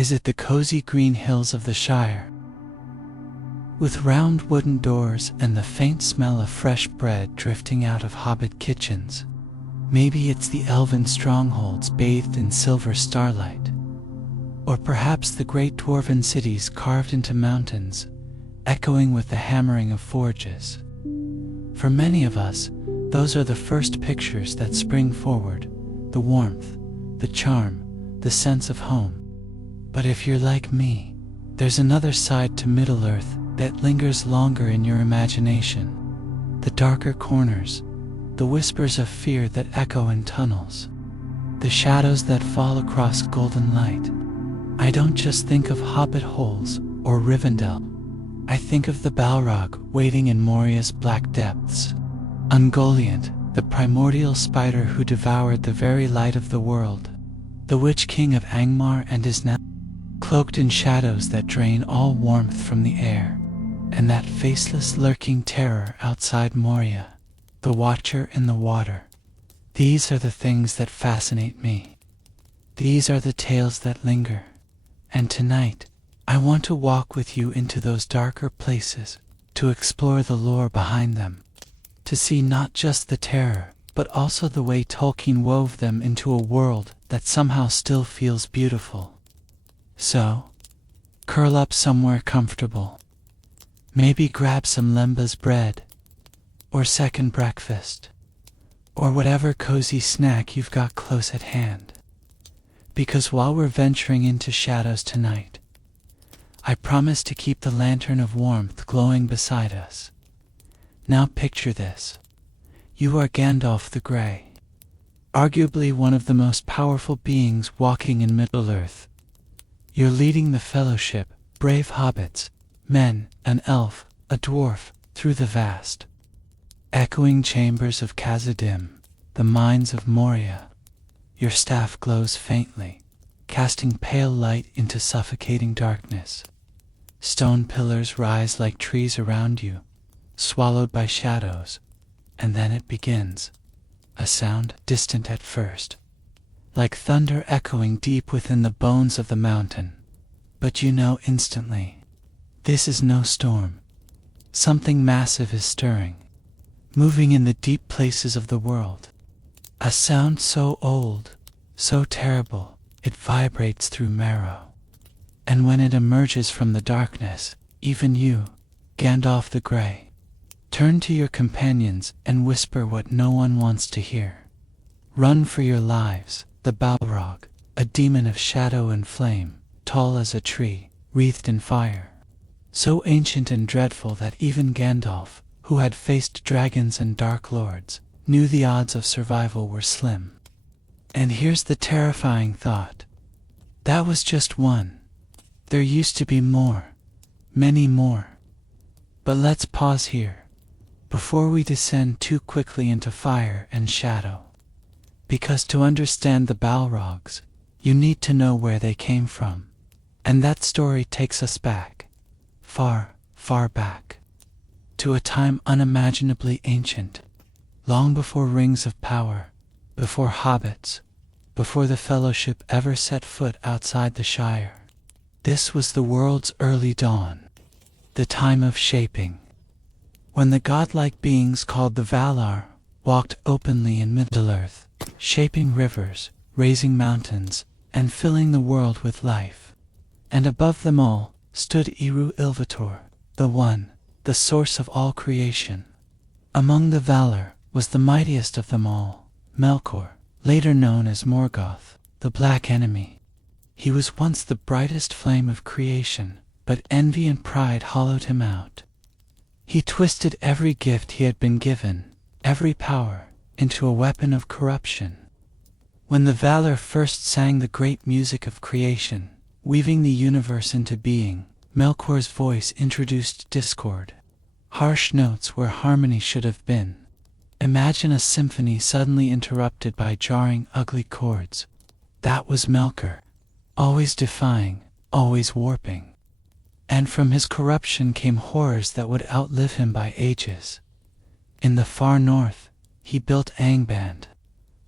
Is it the cozy green hills of the Shire, with round wooden doors and the faint smell of fresh bread drifting out of hobbit kitchens? Maybe it's the elven strongholds bathed in silver starlight, or perhaps the great dwarven cities carved into mountains, echoing with the hammering of forges. For many of us, those are the first pictures that spring forward, the warmth, the charm, the sense of home. But if you're like me, there's another side to Middle-earth that lingers longer in your imagination. The darker corners, the whispers of fear that echo in tunnels, the shadows that fall across golden light. I don't just think of hobbit holes or Rivendell. I think of the Balrog waiting in Moria's black depths, Ungoliant, the primordial spider who devoured the very light of the world, the Witch King of Angmar and his now cloaked in shadows that drain all warmth from the air, and that faceless lurking terror outside Moria, the Watcher in the water. These are the things that fascinate me. These are the tales that linger. And tonight, I want to walk with you into those darker places, to explore the lore behind them, to see not just the terror, but also the way Tolkien wove them into a world that somehow still feels beautiful. So, curl up somewhere comfortable. Maybe grab some lembas bread, or second breakfast, or whatever cozy snack you've got close at hand. Because while we're venturing into shadows tonight, I promise to keep the lantern of warmth glowing beside us. Now picture this. You are Gandalf the Grey, arguably one of the most powerful beings walking in Middle-earth. You're leading the Fellowship, brave hobbits, men, an elf, a dwarf, through the vast, echoing chambers of Khazad-dûm, the mines of Moria. Your staff glows faintly, casting pale light into suffocating darkness. Stone pillars rise like trees around you, swallowed by shadows, and then it begins. A sound distant at first, like thunder echoing deep within the bones of the mountain. But you know instantly, this is no storm. Something massive is stirring, moving in the deep places of the world. A sound so old, so terrible, it vibrates through marrow. And when it emerges from the darkness, even you, Gandalf the Grey, turn to your companions and whisper what no one wants to hear. Run for your lives. The Balrog, a demon of shadow and flame, tall as a tree, wreathed in fire, so ancient and dreadful that even Gandalf, who had faced dragons and dark lords, knew the odds of survival were slim. And here's the terrifying thought. That was just one. There used to be more, many more. But let's pause here, before we descend too quickly into fire and shadow. Because to understand the Balrogs, you need to know where they came from. And that story takes us back, far, far back, to a time unimaginably ancient, long before rings of power, before hobbits, before the Fellowship ever set foot outside the Shire. This was the world's early dawn, the time of shaping, when the godlike beings called the Valar walked openly in Middle-earth, shaping rivers, raising mountains, and filling the world with life. And above them all stood Ilúvatar, the One, the source of all creation. Among the Valar was the mightiest of them all, Melkor, later known as Morgoth, the Black Enemy. He was once the brightest flame of creation, but envy and pride hollowed him out. He twisted every gift he had been given, every power, into a weapon of corruption. When the Valar first sang the great music of creation, weaving the universe into being, Melkor's voice introduced discord, harsh notes where harmony should have been. Imagine a symphony suddenly interrupted by jarring, ugly chords. That was Melkor, always defying, always warping. And from his corruption came horrors that would outlive him by ages. In the far north, he built Angband,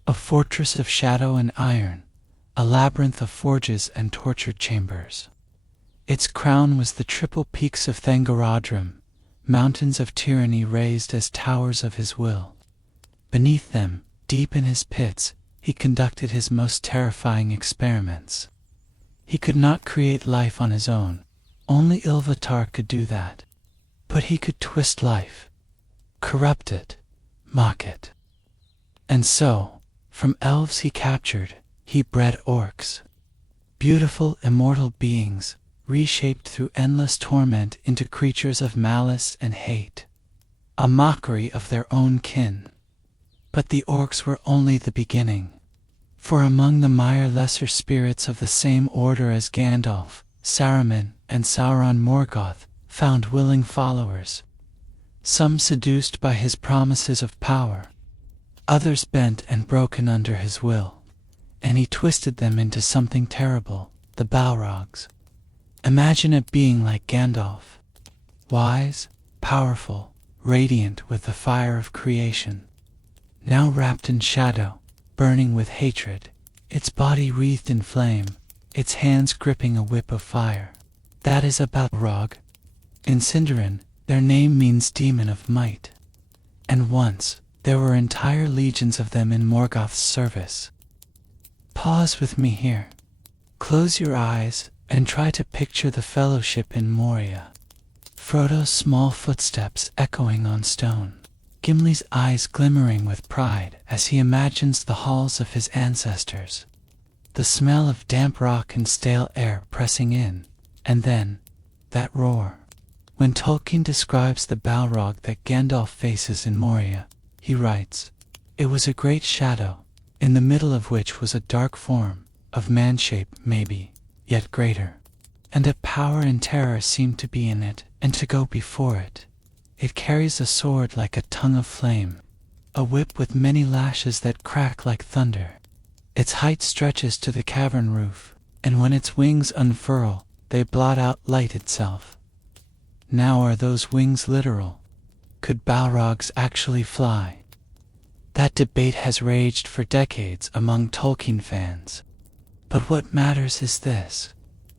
a fortress of shadow and iron, a labyrinth of forges and torture chambers. Its crown was the triple peaks of Thangorodrim, mountains of tyranny raised as towers of his will. Beneath them, deep in his pits, he conducted his most terrifying experiments. He could not create life on his own. Only LOTR could do that. But he could twist life, corrupt it, mock it. And so, from elves he captured, he bred orcs. Beautiful, immortal beings, reshaped through endless torment into creatures of malice and hate. A mockery of their own kin. But the orcs were only the beginning. For among the Mire lesser spirits of the same order as Gandalf, Saruman, and Sauron Morgoth found willing followers. Some seduced by his promises of power, others bent and broken under his will, and he twisted them into something terrible, the Balrogs. Imagine a being like Gandalf, wise, powerful, radiant with the fire of creation, now wrapped in shadow, burning with hatred, its body wreathed in flame, its hands gripping a whip of fire. That is a Balrog. In Sindarin, their name means demon of might. And once, there were entire legions of them in Morgoth's service. Pause with me here. Close your eyes and try to picture the fellowship in Moria. Frodo's small footsteps echoing on stone. Gimli's eyes glimmering with pride as he imagines the halls of his ancestors. The smell of damp rock and stale air pressing in, and then, that roar. When Tolkien describes the Balrog that Gandalf faces in Moria, he writes, "It was a great shadow, in the middle of which was a dark form, of man shape maybe, yet greater. And a power and terror seemed to be in it, and to go before it. It carries a sword like a tongue of flame, a whip with many lashes that crack like thunder. Its height stretches to the cavern roof, and when its wings unfurl, they blot out light itself." Now are those wings literal? Could Balrogs actually fly? That debate has raged for decades among Tolkien fans. But what matters is this.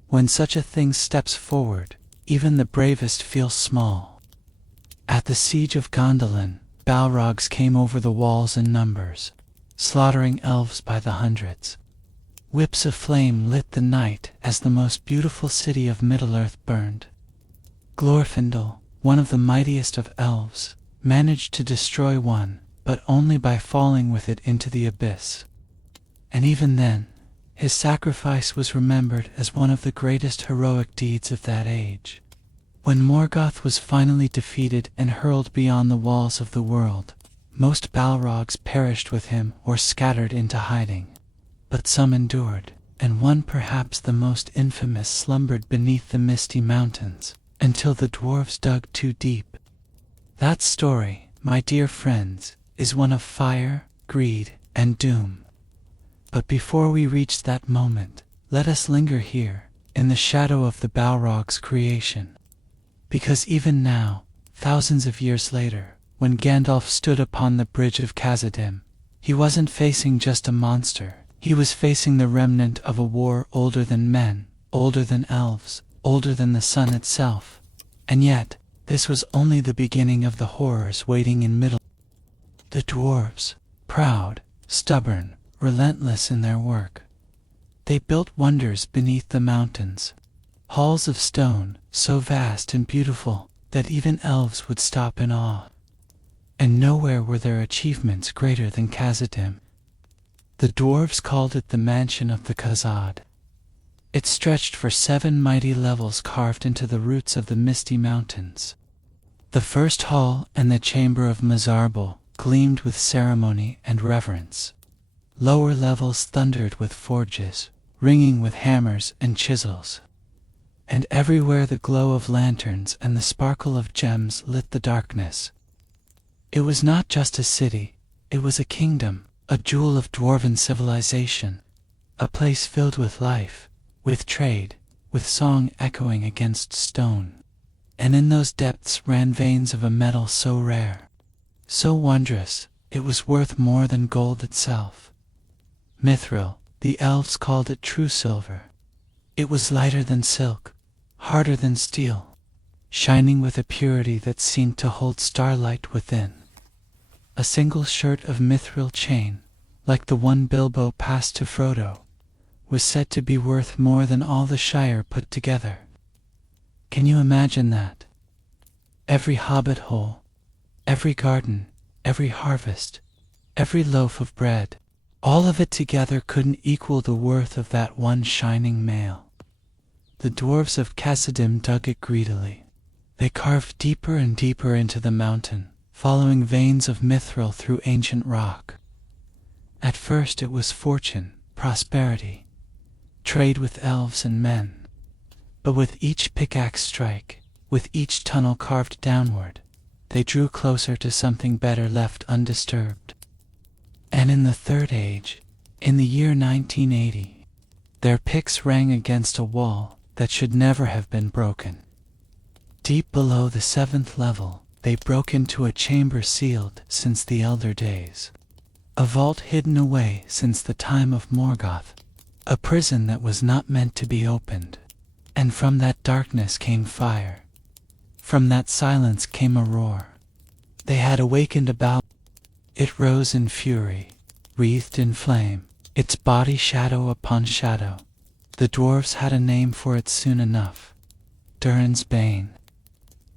When such a thing steps forward, even the bravest feel small. At the siege of Gondolin, Balrogs came over the walls in numbers, slaughtering elves by the hundreds. Whips of flame lit the night as the most beautiful city of Middle-earth burned. Glorfindel, one of the mightiest of elves, managed to destroy one, but only by falling with it into the abyss. And even then, his sacrifice was remembered as one of the greatest heroic deeds of that age. When Morgoth was finally defeated and hurled beyond the walls of the world, most Balrogs perished with him or scattered into hiding. But some endured, and one perhaps the most infamous slumbered beneath the misty mountains, until the dwarves dug too deep. That story, my dear friends, is one of fire, greed, and doom. But before we reach that moment, let us linger here, in the shadow of the Balrog's creation. Because even now, thousands of years later, when Gandalf stood upon the bridge of Khazad-dûm, he wasn't facing just a monster. He was facing the remnant of a war older than men, older than elves, older than the sun itself. And yet, this was only the beginning of the horrors waiting in Middle. The dwarves, proud, stubborn, relentless in their work. They built wonders beneath the mountains. Halls of stone, so vast and beautiful that even elves would stop in awe. And nowhere were there achievements greater than Khazad-dûm. The dwarves called it the Mansion of the Khazad. It stretched for 7 mighty levels carved into the roots of the misty mountains. The first hall and the chamber of Mizarble gleamed with ceremony and reverence. Lower levels thundered with forges, ringing with hammers and chisels. And everywhere the glow of lanterns and the sparkle of gems lit the darkness. It was not just a city, it was a kingdom, a jewel of dwarven civilization, a place filled with life, with trade, with song echoing against stone. And in those depths ran veins of a metal so rare, so wondrous, it was worth more than gold itself. Mithril, The elves called it true silver. It was lighter than silk, harder than steel, shining with a purity that seemed to hold starlight within. A single shirt of mithril chain, like the one Bilbo passed to Frodo, was said to be worth more than all the Shire put together. Can you imagine that? Every hobbit hole, every garden, every harvest, every loaf of bread, all of it together couldn't equal the worth of that one shining mail. The dwarves of Khazad-dûm dug it greedily. They carved deeper and deeper into the mountain, following veins of mithril through ancient rock. At first it was fortune, prosperity, trade with elves and men. But with each pickaxe strike, with each tunnel carved downward, they drew closer to something better left undisturbed. And in the Third Age, in the year 1980, their picks rang against a wall that should never have been broken. Deep below the 7th level, they broke into a chamber sealed since the Elder Days. A vault hidden away since the time of Morgoth. A prison that was not meant to be opened. And from that darkness came fire. From that silence came a roar. They had awakened about. It rose in fury, wreathed in flame, its body shadow upon shadow. The dwarves had a name for it soon enough. Durin's Bane.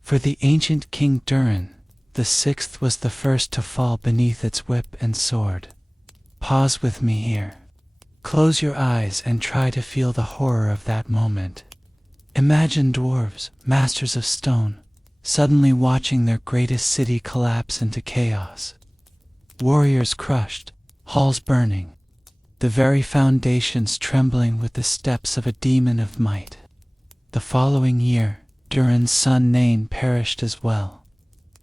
For the ancient King Durin, the 6th was the first to fall beneath its whip and sword. Pause with me here. Close your eyes and try to feel the horror of that moment. Imagine dwarves, masters of stone, suddenly watching their greatest city collapse into chaos. Warriors crushed, halls burning, the very foundations trembling with the steps of a demon of might. The following year, Durin's son Nain perished as well.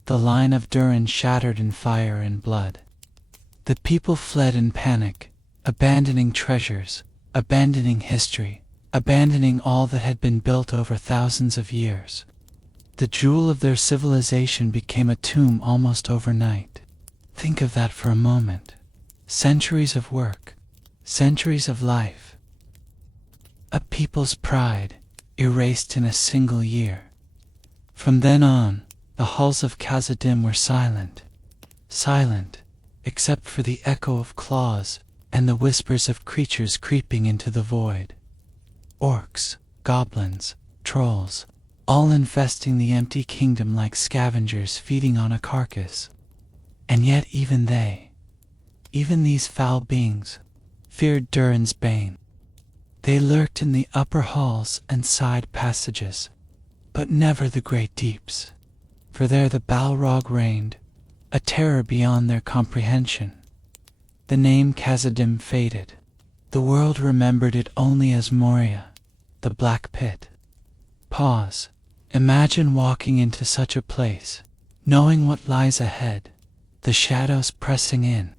The line of Durin shattered in fire and blood. The people fled in panic, abandoning treasures, abandoning history, abandoning all that had been built over thousands of years. The jewel of their civilization became a tomb almost overnight. Think of that for a moment. Centuries of work, centuries of life. A people's pride, erased in a single year. From then on, the halls of Khazad-dûm were silent. Silent, except for the echo of claws and the whispers of creatures creeping into the void. Orcs, goblins, trolls, all infesting the empty kingdom like scavengers feeding on a carcass. And yet even they, even these foul beings, feared Durin's Bane. They lurked in the upper halls and side passages, but never the great deeps, for there the Balrog reigned, a terror beyond their comprehension. The name Khazad-dûm faded. The world remembered it only as Moria, the Black Pit. Pause. Imagine walking into such a place, knowing what lies ahead, the shadows pressing in,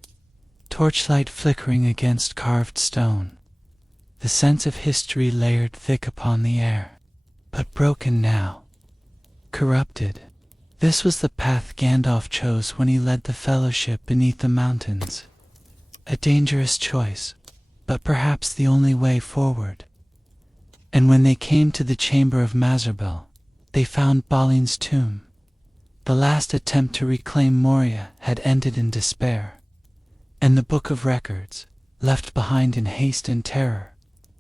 torchlight flickering against carved stone, the sense of history layered thick upon the air, but broken now, corrupted. This was the path Gandalf chose when he led the Fellowship beneath the mountains. A dangerous choice, but perhaps the only way forward. And when they came to the chamber of Mazarbel, they found Balin's tomb. The last attempt to reclaim Moria had ended in despair, and the Book of Records, left behind in haste and terror,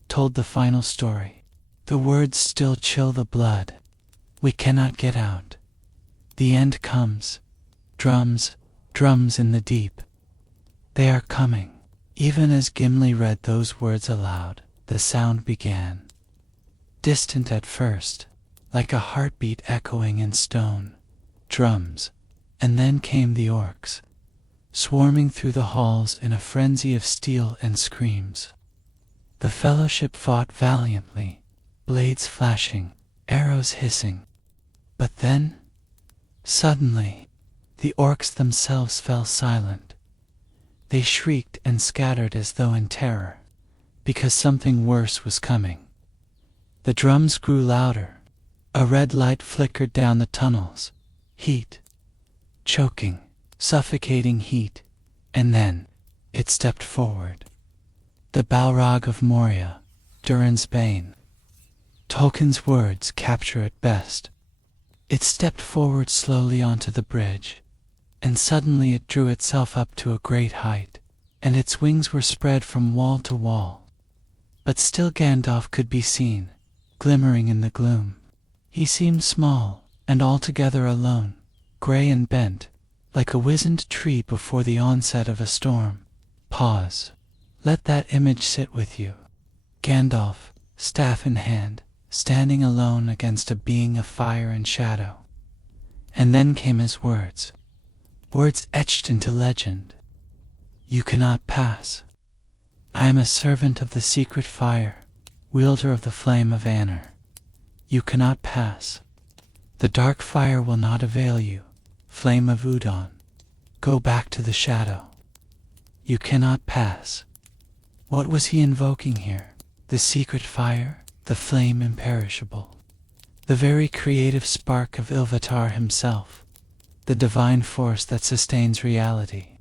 told the final story. The words still chill the blood. We cannot get out. The end comes. Drums, drums in the deep. They are coming. Even as Gimli read those words aloud, the sound began. Distant at first, like a heartbeat echoing in stone. Drums, and then came the orcs, swarming through the halls in a frenzy of steel and screams. The Fellowship fought valiantly, blades flashing, arrows hissing. But then, suddenly, the orcs themselves fell silent. They shrieked and scattered as though in terror, because something worse was coming. The drums grew louder. A red light flickered down the tunnels. Heat. Choking, suffocating heat. And then, it stepped forward. The Balrog of Moria, Durin's bane. Tolkien's words capture it best. It stepped forward slowly onto the bridge, and suddenly it drew itself up to a great height, and its wings were spread from wall to wall. But still Gandalf could be seen, glimmering in the gloom. He seemed small, and altogether alone, gray and bent, like a wizened tree before the onset of a storm. Pause. Let that image sit with you. Gandalf, staff in hand, standing alone against a being of fire and shadow. And then came his words. Words etched into legend. You cannot pass. I am a servant of the secret fire, wielder of the flame of Anor. You cannot pass. The dark fire will not avail you, flame of Udon. Go back to the shadow. You cannot pass. What was he invoking here? The secret fire, the flame imperishable. The very creative spark of Ilvatar himself. The divine force that sustains reality.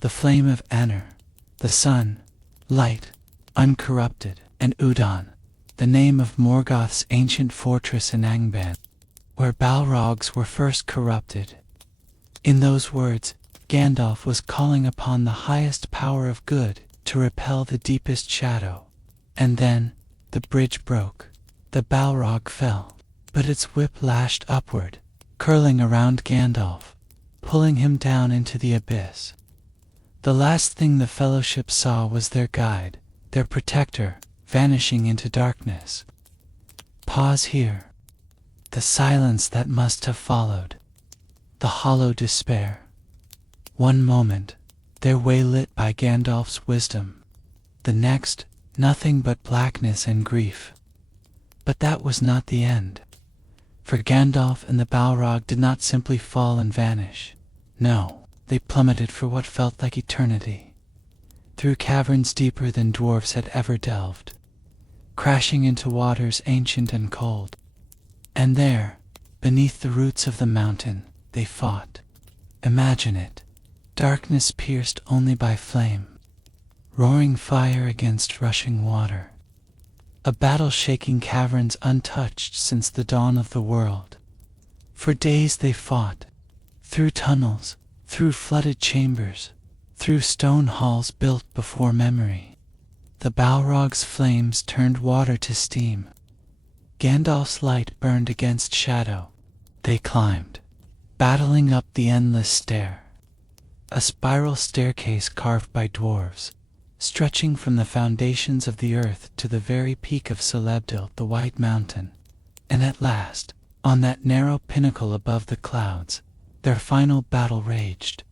The flame of Anor, the sun, light, uncorrupted, and Udon, the name of Morgoth's ancient fortress in Angband, where Balrogs were first corrupted. In those words, Gandalf was calling upon the highest power of good to repel the deepest shadow. And then, the bridge broke. The Balrog fell, but its whip lashed upward, curling around Gandalf, pulling him down into the abyss. The last thing the Fellowship saw was their guide, their protector, vanishing into darkness. Pause here. The silence that must have followed. The hollow despair. One moment, their way lit by Gandalf's wisdom. The next, nothing but blackness and grief. But that was not the end. For Gandalf and the Balrog did not simply fall and vanish. No, they plummeted for what felt like eternity. Through caverns deeper than dwarves had ever delved. Crashing into waters ancient and cold. And there, beneath the roots of the mountain, they fought. Imagine it. Darkness pierced only by flame. Roaring fire against rushing water. A battle shaking caverns untouched since the dawn of the world. For days they fought. Through tunnels, through flooded chambers, through stone halls built before memory. The Balrog's flames turned water to steam. Gandalf's light burned against shadow. They climbed, battling up the endless stair. A spiral staircase carved by dwarves, stretching from the foundations of the earth to the very peak of Celebdil, the White Mountain. And at last, on that narrow pinnacle above the clouds, their final battle raged.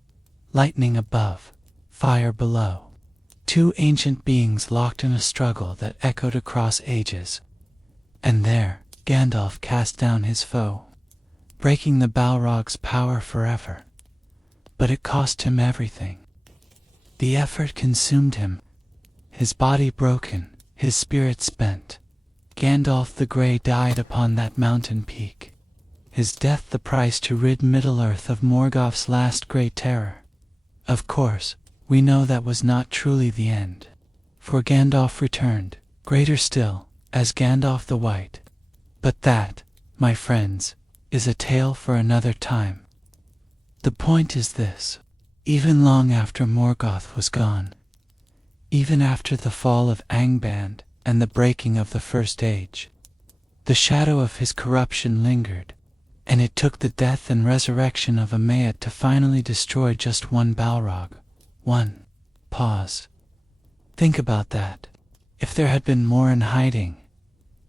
Lightning above, fire below. Two ancient beings locked in a struggle that echoed across ages. And there, Gandalf cast down his foe, breaking the Balrog's power forever. But it cost him everything. The effort consumed him, his body broken, his spirit spent. Gandalf the Grey died upon that mountain peak, his death the price to rid Middle-earth of Morgoth's last great terror. Of course, we know that was not truly the end, for Gandalf returned, greater still, as Gandalf the White. But that, my friends, is a tale for another time. The point is this: even long after Morgoth was gone, even after the fall of Angband and the breaking of the First Age, the shadow of his corruption lingered, and it took the death and resurrection of Ameya to finally destroy just one Balrog. One. Pause. Think about that. If there had been more in hiding,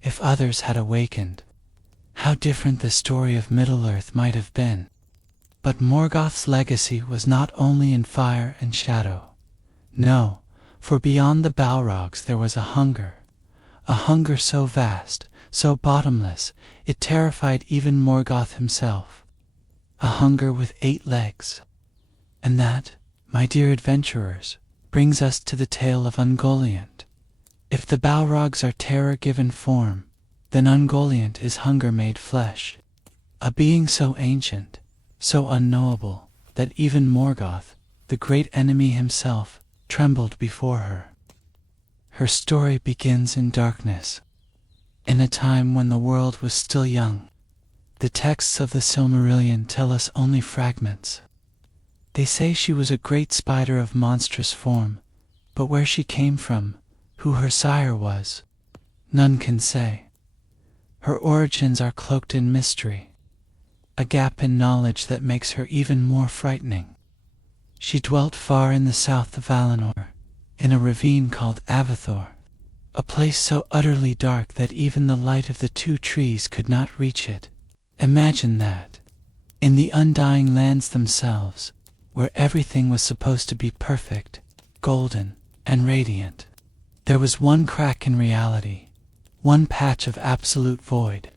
if others had awakened, how different the story of Middle-earth might have been. But Morgoth's legacy was not only in fire and shadow. No, for beyond the Balrogs there was a hunger so vast, so bottomless, it terrified even Morgoth himself. A hunger with 8 legs. And that, my dear adventurers, brings us to the tale of Ungoliant. If the Balrogs are terror given form, then Ungoliant is hunger made flesh. A being so ancient, so unknowable, that even Morgoth, the great enemy himself, trembled before her. Her story begins in darkness, in a time when the world was still young. The texts of the Silmarillion tell us only fragments. They say she was a great spider of monstrous form, but where she came from, who her sire was, none can say. Her origins are cloaked in mystery, a gap in knowledge that makes her even more frightening. She dwelt far in the south of Valinor, in a ravine called Avathor, a place so utterly dark that even the light of the two trees could not reach it. Imagine that. In the undying lands themselves, where everything was supposed to be perfect, golden, and radiant, there was one crack in reality, one patch of absolute void,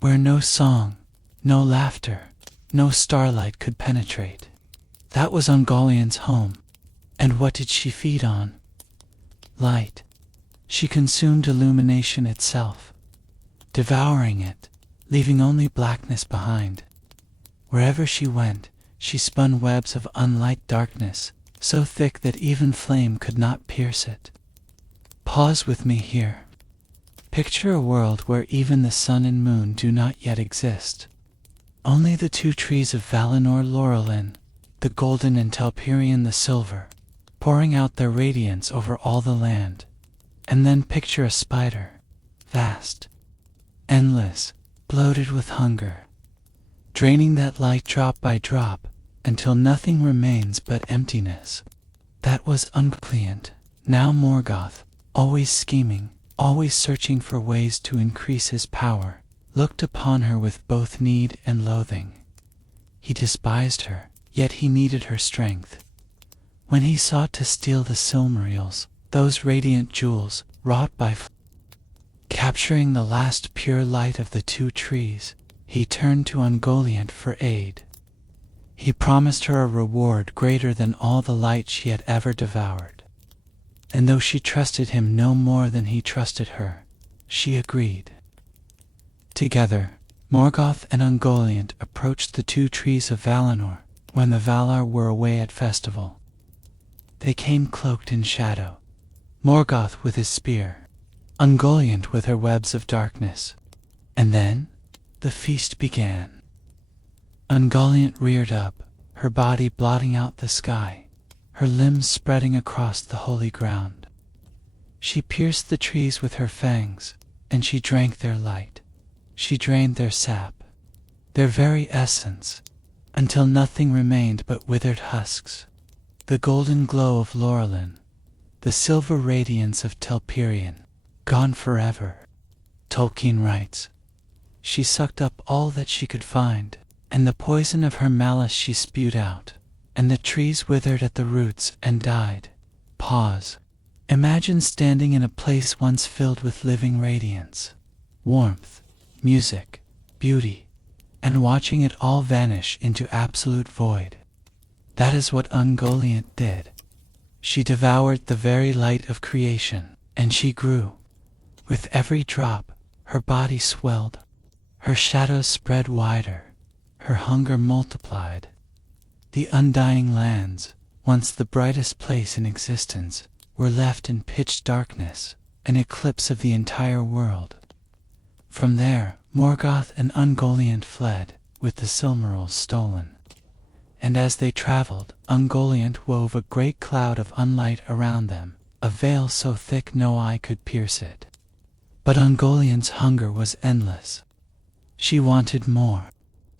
where no song, no laughter, no starlight could penetrate. That was Ungoliant's home, and what did she feed on? Light. She consumed illumination itself, devouring it, leaving only blackness behind. Wherever she went, she spun webs of unlight darkness, so thick that even flame could not pierce it. Pause with me here. Picture a world where even the sun and moon do not yet exist. Only the two trees of Valinor Laurelin, the golden and Telperion the silver, pouring out their radiance over all the land. And then picture a spider, vast, endless, bloated with hunger, draining that light drop by drop until nothing remains but emptiness. That was Ungoliant, now Morgoth, always scheming, always searching for ways to increase his power, looked upon her with both need and loathing. He despised her, yet he needed her strength. When he sought to steal the Silmarils, those radiant jewels, wrought by capturing the last pure light of the two trees, he turned to Ungoliant for aid. He promised her a reward greater than all the light she had ever devoured. And though she trusted him no more than he trusted her, she agreed. Together, Morgoth and Ungoliant approached the two trees of Valinor when the Valar were away at festival. They came cloaked in shadow, Morgoth with his spear, Ungoliant with her webs of darkness. And then the feast began. Ungoliant reared up, her body blotting out the sky, her limbs spreading across the holy ground. She pierced the trees with her fangs, and she drank their light. She drained their sap, their very essence, until nothing remained but withered husks. The golden glow of Laurelin, the silver radiance of Telperion, gone forever. Tolkien writes, she sucked up all that she could find, and the poison of her malice she spewed out, and the trees withered at the roots and died. Pause. Imagine standing in a place once filled with living radiance, warmth, music, beauty, and watching it all vanish into absolute void. That is what Ungoliant did. She devoured the very light of creation, and she grew. With every drop, her body swelled, her shadows spread wider, her hunger multiplied. The undying lands, once the brightest place in existence, were left in pitch darkness, an eclipse of the entire world. From there, Morgoth and Ungoliant fled, with the Silmarils stolen. And as they traveled, Ungoliant wove a great cloud of unlight around them, a veil so thick no eye could pierce it. But Ungoliant's hunger was endless. She wanted more.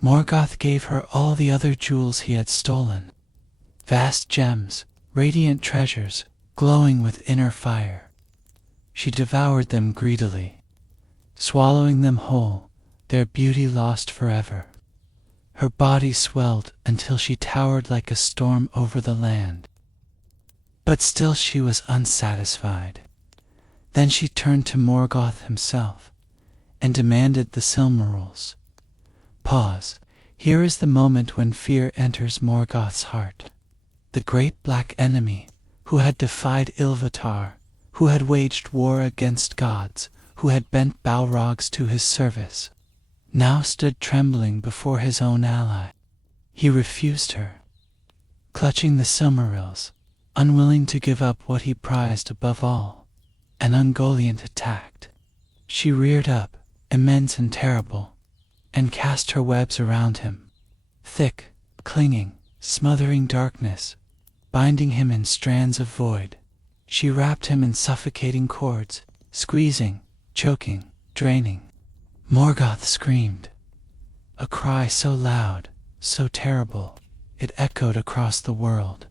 Morgoth gave her all the other jewels he had stolen. Vast gems, radiant treasures, glowing with inner fire. She devoured them greedily, swallowing them whole, their beauty lost forever. Her body swelled until she towered like a storm over the land. But still she was unsatisfied. Then she turned to Morgoth himself and demanded the Silmarils. Pause. Here is the moment when fear enters Morgoth's heart. The great black enemy, who had defied Ilúvatar, who had waged war against gods, who had bent Balrogs to his service, now stood trembling before his own ally. He refused her, clutching the Silmarils, unwilling to give up what he prized above all. and Ungoliant attacked. She reared up, immense and terrible, and cast her webs around him, thick, clinging, smothering darkness, binding him in strands of void. She wrapped him in suffocating cords, squeezing, choking, draining. Morgoth screamed, a cry so loud, so terrible, it echoed across the world,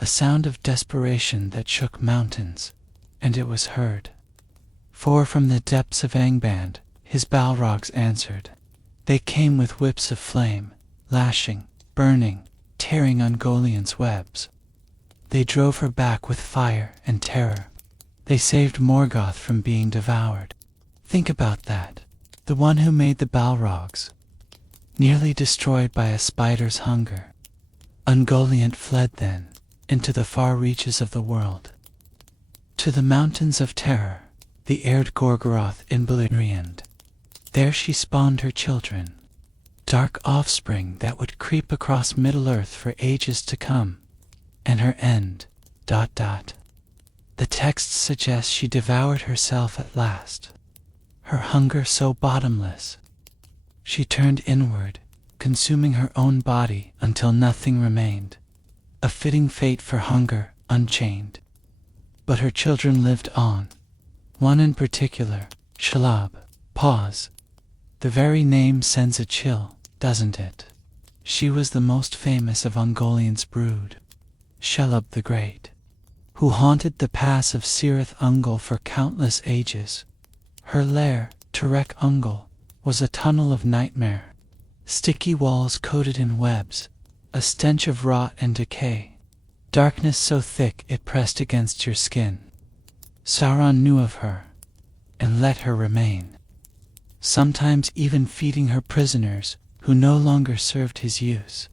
a sound of desperation that shook mountains, and it was heard. For from the depths of Angband, his Balrogs answered. They came with whips of flame, lashing, burning, tearing Ungoliant's webs. They drove her back with fire and terror. They saved Morgoth from being devoured. Think about that. The one who made the Balrogs, nearly destroyed by a spider's hunger. Ungoliant fled then, into the far reaches of the world, to the mountains of terror, the Erd Gorgoroth in Beleriand. There she spawned her children, dark offspring that would creep across Middle-earth for ages to come, and her end, ... The texts suggest she devoured herself at last, her hunger so bottomless. She turned inward, consuming her own body until nothing remained, a fitting fate for hunger unchained. But her children lived on, one in particular, Shelob. Pause. The very name sends a chill, doesn't it? She was the most famous of Ungoliant's brood, Shelob the Great, who haunted the pass of Cirith Ungol for countless ages. Her lair, Terek Ungol, was a tunnel of nightmare, sticky walls coated in webs, a stench of rot and decay, darkness so thick it pressed against your skin. Sauron knew of her, and let her remain, sometimes even feeding her prisoners who no longer served his use.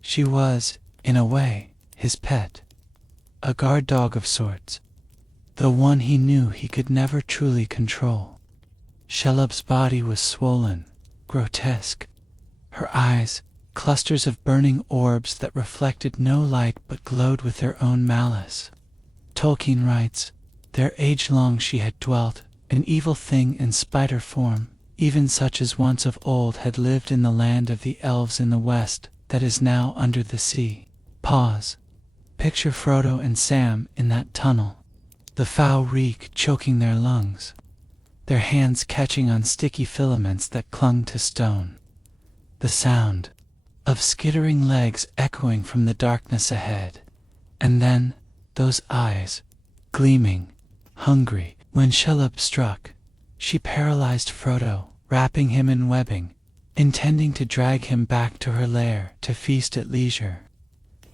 She was, in a way, his pet, a guard dog of sorts, the one he knew he could never truly control. Shelob's body was swollen, grotesque. Her eyes, clusters of burning orbs that reflected no light but glowed with their own malice. Tolkien writes, their age-long she had dwelt, an evil thing in spider form, even such as once of old had lived in the land of the elves in the west, that is now under the sea. Pause. Picture Frodo and Sam in that tunnel, the foul reek choking their lungs, their hands catching on sticky filaments that clung to stone. The sound of skittering legs echoing from the darkness ahead, and then those eyes, gleaming, hungry. When Shelob struck, she paralyzed Frodo, wrapping him in webbing, intending to drag him back to her lair to feast at leisure.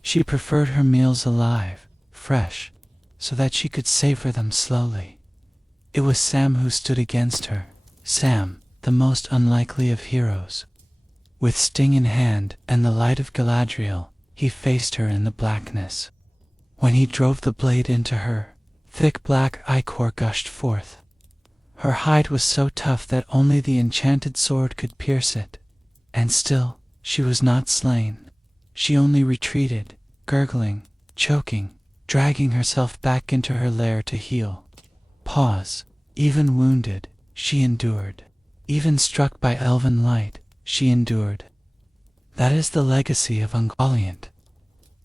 She preferred her meals alive, fresh, so that she could savor them slowly. It was Sam who stood against her, Sam, the most unlikely of heroes. With sting in hand and the light of Galadriel, he faced her in the blackness. When he drove the blade into her, thick black ichor gushed forth. Her hide was so tough that only the enchanted sword could pierce it, and still she was not slain. She only retreated, gurgling, choking, dragging herself back into her lair to heal. Pause. Even wounded, she endured. Even struck by elven light, she endured. That is the legacy of Ungoliant.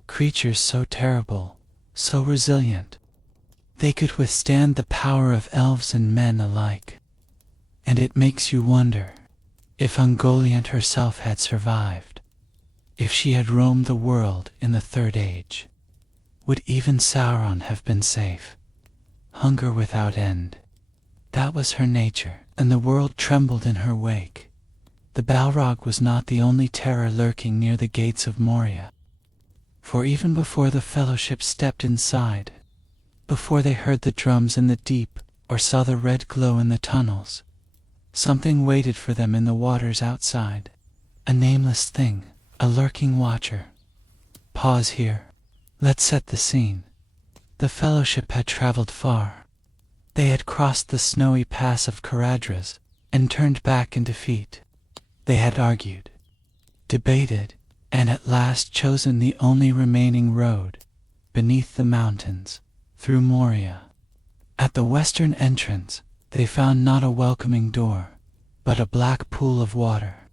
Creatures so terrible, so resilient. They could withstand the power of elves and men alike. And it makes you wonder, if Ungoliant herself had survived, if she had roamed the world in the Third Age, would even Sauron have been safe? Hunger without end. That was her nature, and the world trembled in her wake. The Balrog was not the only terror lurking near the gates of Moria. For even before the Fellowship stepped inside, before they heard the drums in the deep or saw the red glow in the tunnels, something waited for them in the waters outside, a nameless thing, a lurking watcher. Pause here. Let's set the scene. The Fellowship had traveled far. They had crossed the snowy pass of Caradhras and turned back in defeat. They had argued, debated, and at last chosen the only remaining road, beneath the mountains, through Moria. At the western entrance, they found not a welcoming door, but a black pool of water.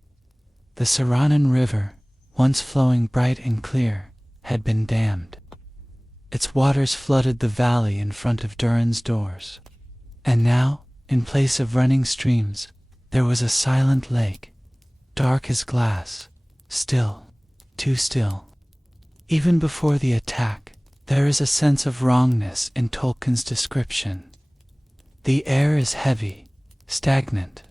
The Saranan River, once flowing bright and clear, had been dammed. Its waters flooded the valley in front of Durin's doors. And now, in place of running streams, there was a silent lake, dark as glass, still, too still. Even before the attack, there is a sense of wrongness in Tolkien's description. The air is heavy, stagnant.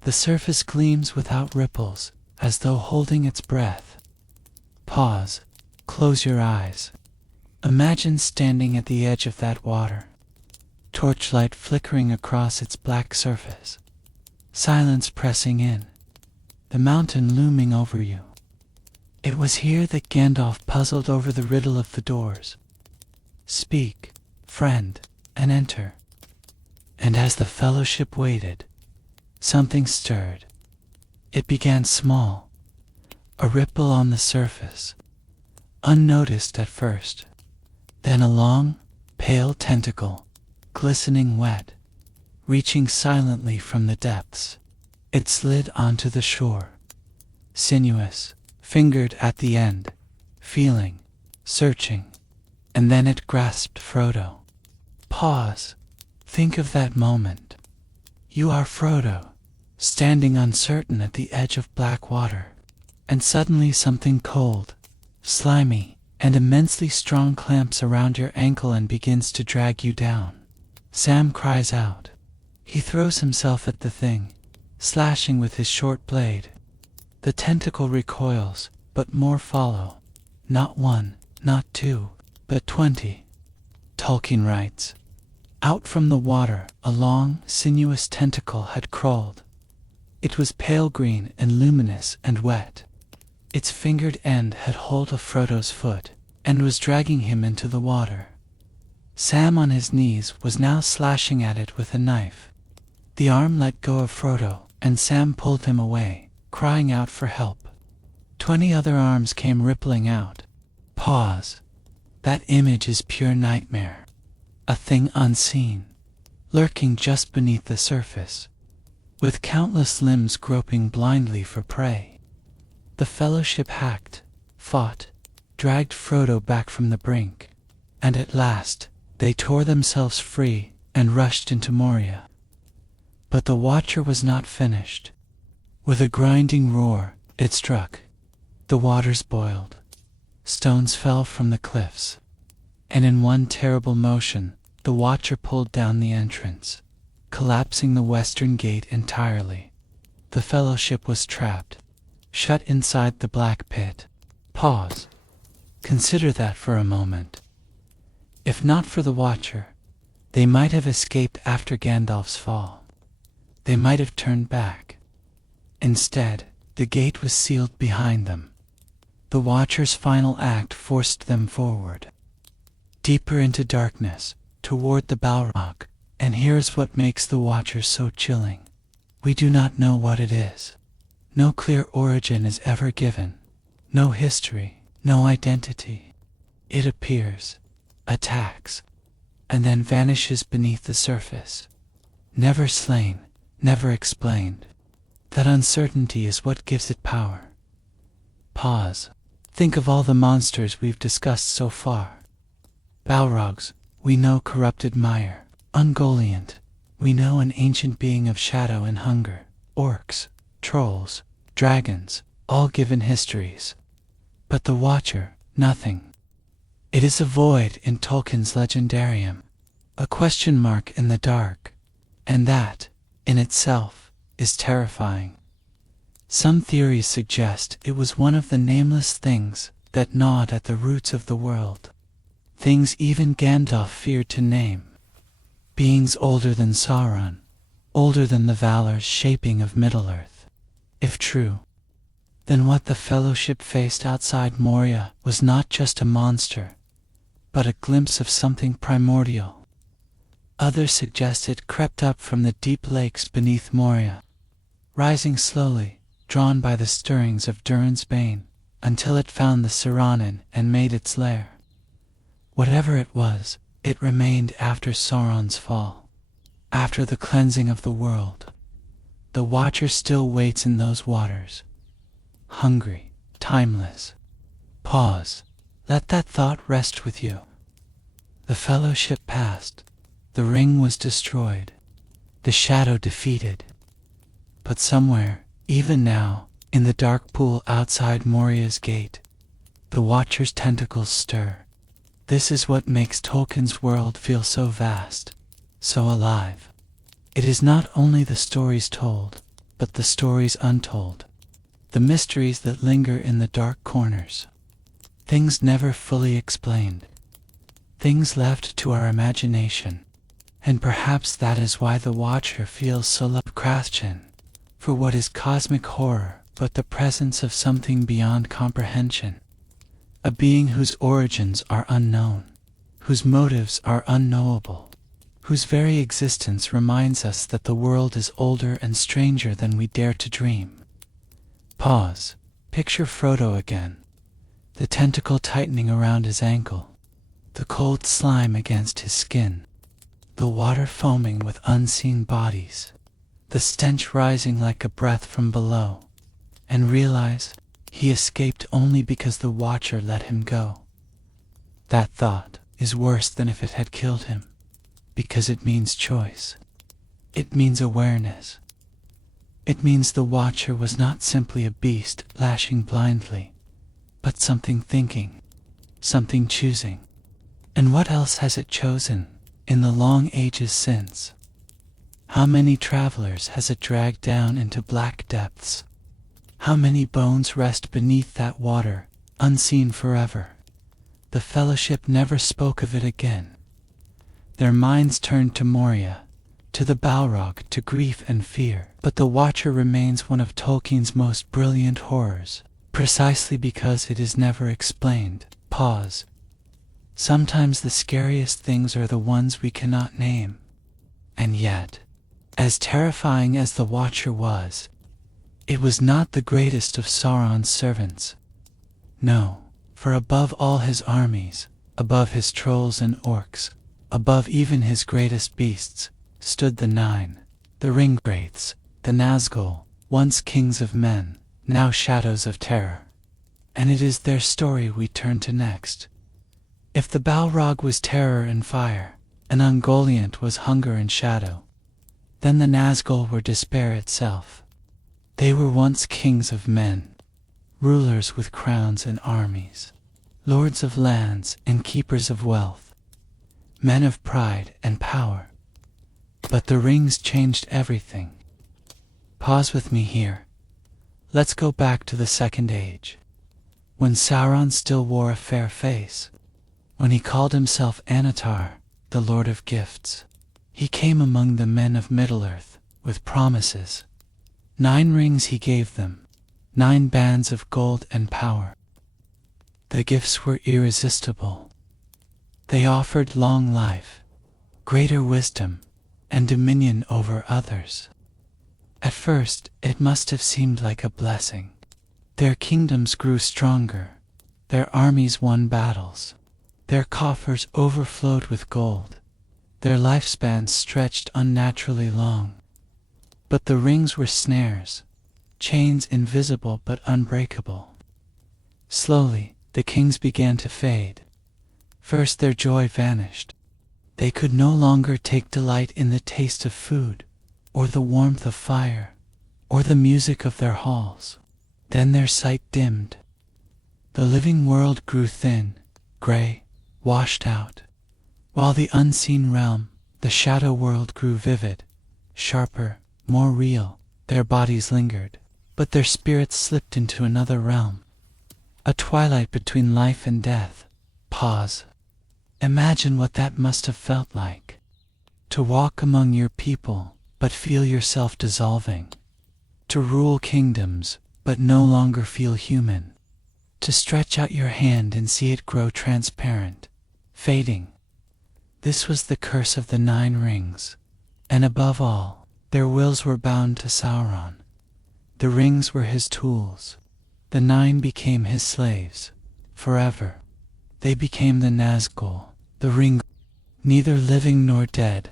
The surface gleams without ripples, as though holding its breath. Pause, close your eyes. Imagine standing at the edge of that water, torchlight flickering across its black surface, silence pressing in, the mountain looming over you. It was here that Gandalf puzzled over the riddle of the doors. Speak, friend, and enter. And as the fellowship waited, something stirred. It began small, a ripple on the surface, unnoticed at first. Then a long, pale tentacle, glistening wet, reaching silently from the depths. It slid onto the shore, sinuous, fingered at the end, feeling, searching, and then it grasped Frodo. Pause. Think of that moment. You are Frodo, standing uncertain at the edge of black water, and suddenly something cold, slimy, and immensely strong clamps around your ankle and begins to drag you down. Sam cries out. He throws himself at the thing, slashing with his short blade. The tentacle recoils, but more follow. Not one, not two, but 20. Tolkien writes, out from the water a long, sinuous tentacle had crawled. It was pale green and luminous and wet. Its fingered end had hold of Frodo's foot, and was dragging him into the water. Sam on his knees was now slashing at it with a knife. The arm let go of Frodo, and Sam pulled him away, crying out for help. 20 other arms came rippling out. Pause. That image is pure nightmare. A thing unseen, lurking just beneath the surface, with countless limbs groping blindly for prey. The fellowship hacked, fought, dragged Frodo back from the brink, and at last they tore themselves free and rushed into Moria. But the Watcher was not finished. With a grinding roar, it struck. The waters boiled. Stones fell from the cliffs. And in one terrible motion, the Watcher pulled down the entrance, collapsing the western gate entirely. The fellowship was trapped, shut inside the black pit. Pause. Consider that for a moment. If not for the Watcher, they might have escaped after Gandalf's fall. They might have turned back. Instead, the gate was sealed behind them. The Watcher's final act forced them forward, deeper into darkness, toward the Balrog. And here's what makes the Watcher so chilling. We do not know what it is. No clear origin is ever given. No history, no identity. It appears, attacks, and then vanishes beneath the surface. Never slain, never explained. That uncertainty is what gives it power. Pause. Think of all the monsters we've discussed so far. Balrogs, we know corrupted mire. Ungoliant, we know an ancient being of shadow and hunger. Orcs, trolls, dragons, all given histories. But the Watcher, nothing. It is a void in Tolkien's legendarium, a question mark in the dark, and that, in itself, is terrifying. Some theories suggest it was one of the nameless things that gnawed at the roots of the world, things even Gandalf feared to name. Beings older than Sauron, older than the valors shaping of Middle-earth. If true, then what the Fellowship faced outside Moria was not just a monster, but a glimpse of something primordial. Others suggest it crept up from the deep lakes beneath Moria, rising slowly, drawn by the stirrings of Durin's bane, until it found the Saranan and made its lair. Whatever it was, It remained after Sauron's fall, after the cleansing of the world. The Watcher still waits in those waters, hungry, timeless. Pause. Let that thought rest with you. The fellowship passed. The ring was destroyed. The shadow defeated. But somewhere, even now, in the dark pool outside Moria's gate, the Watcher's tentacles stir. This is what makes Tolkien's world feel so vast, so alive. It is not only the stories told, but the stories untold. The mysteries that linger in the dark corners. Things never fully explained. Things left to our imagination. And perhaps that is why the Watcher feels so Lovecraftian. For what is cosmic horror but the presence of something beyond comprehension? A being whose origins are unknown, whose motives are unknowable, whose very existence reminds us that the world is older and stranger than we dare to dream. Pause. Picture Frodo again. The tentacle tightening around his ankle, the cold slime against his skin, the water foaming with unseen bodies, the stench rising like a breath from below, and realize he escaped only because the Watcher let him go. That thought is worse than if it had killed him, because it means choice. It means awareness. It means the Watcher was not simply a beast lashing blindly, but something thinking, something choosing. And what else has it chosen in the long ages since? How many travelers has it dragged down into black depths? How many bones rest beneath that water, unseen forever? The Fellowship never spoke of it again. Their minds turned to Moria, to the Balrog, to grief and fear. But the Watcher remains one of Tolkien's most brilliant horrors, precisely because it is never explained. Pause. Sometimes the scariest things are the ones we cannot name. And yet, as terrifying as the Watcher was, it was not the greatest of Sauron's servants. No, for above all his armies, above his trolls and orcs, above even his greatest beasts, stood the Nine, the Ringwraiths, the Nazgul, once kings of men, now shadows of terror. And it is their story we turn to next. If the Balrog was terror and fire, and Ungoliant was hunger and shadow, then the Nazgul were despair itself. They were once kings of men, rulers with crowns and armies, lords of lands and keepers of wealth, men of pride and power. But the rings changed everything. Pause with me here. Let's go back to the Second Age, when Sauron still wore a fair face, when he called himself Anatar, the Lord of Gifts. He came among the men of Middle-earth with promises. 9 rings he gave them, 9 bands of gold and power. The gifts were irresistible. They offered long life, greater wisdom, and dominion over others. At first, it must have seemed like a blessing. Their kingdoms grew stronger, their armies won battles, their coffers overflowed with gold, their lifespans stretched unnaturally long. But the rings were snares, chains invisible but unbreakable. Slowly, the kings began to fade. First their joy vanished. They could no longer take delight in the taste of food, or the warmth of fire, or the music of their halls. Then their sight dimmed. The living world grew thin, gray, washed out, while the unseen realm, the shadow world, grew vivid, sharper, more real. Their bodies lingered, but their spirits slipped into another realm, a twilight between life and death. Pause. Imagine what that must have felt like. To walk among your people, but feel yourself dissolving. To rule kingdoms, but no longer feel human. To stretch out your hand and see it grow transparent, fading. This was the curse of the 9 rings. And above all, their wills were bound to Sauron. The rings were his tools. The 9 became his slaves, forever. They became the Nazgul, the neither living nor dead,